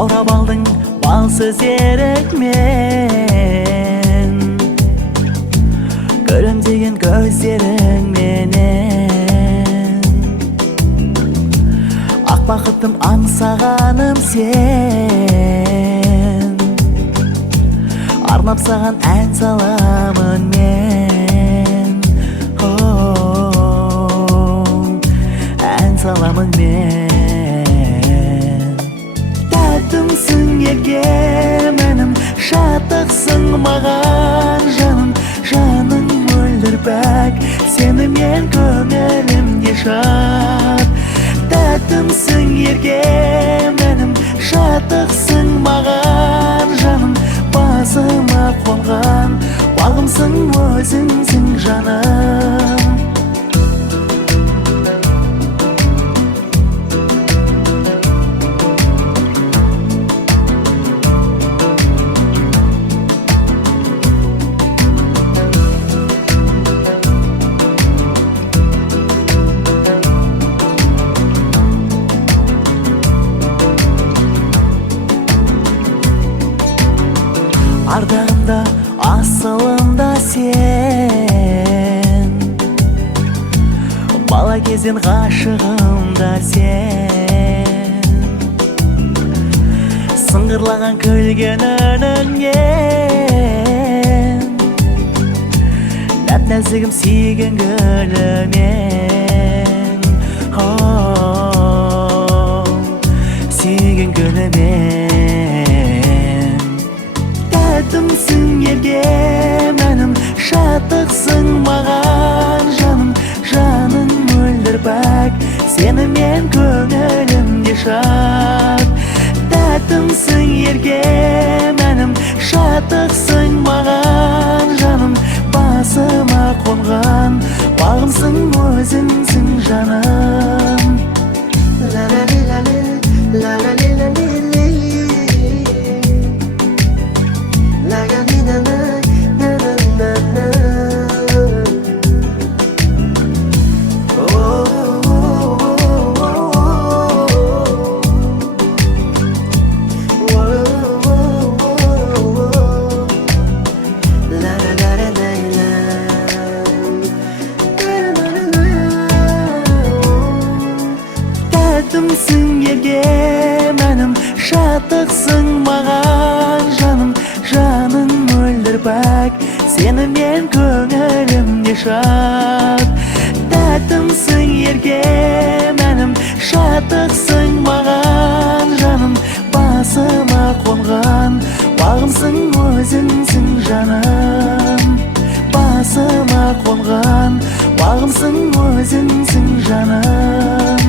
баурап алдың балсыз ерікмен, көрем деген көздерің менен. Ақ бақытым аңсағаным сен, арнап саған ән саламын мен. Ән саламын мен. Тәттімсің еркем әнім, шаттықсың маған жаным. Жаның мөлдір пәк, сені мен көңілімде шат. Тәттімсің еркем әнім, шаттықсың маған жаным. Басыма қонған бағымсың, өзіңсің жаным. Ардағымда, асылымда сен, бала кезден ғашығымда сен. Сыңғырлаған күлген үніңнен, нәп-нәзігім сүйген гүлімен. Сүйген гүлімен. Тәттімсің еркем әнім, шаттықсың маған жаным. Жаның мөлдір пәк, сені мен көңілімде шат. Тәттімсің еркем әнім, шаттықсың маған жаным. Басыма қонған бағымсың, өзіңсің жаным. Тәттімсің еркем әнім, шаттықсың маған жаным. Жаның мөлдір пәк, сені мен көңілімде шат. Тәттімсің еркем әнім, шаттықсың маған жаным. Басыма қонған бағымсың, өзіңсің жаным. Басыма қонған бағымсың, өзіңсің жаным.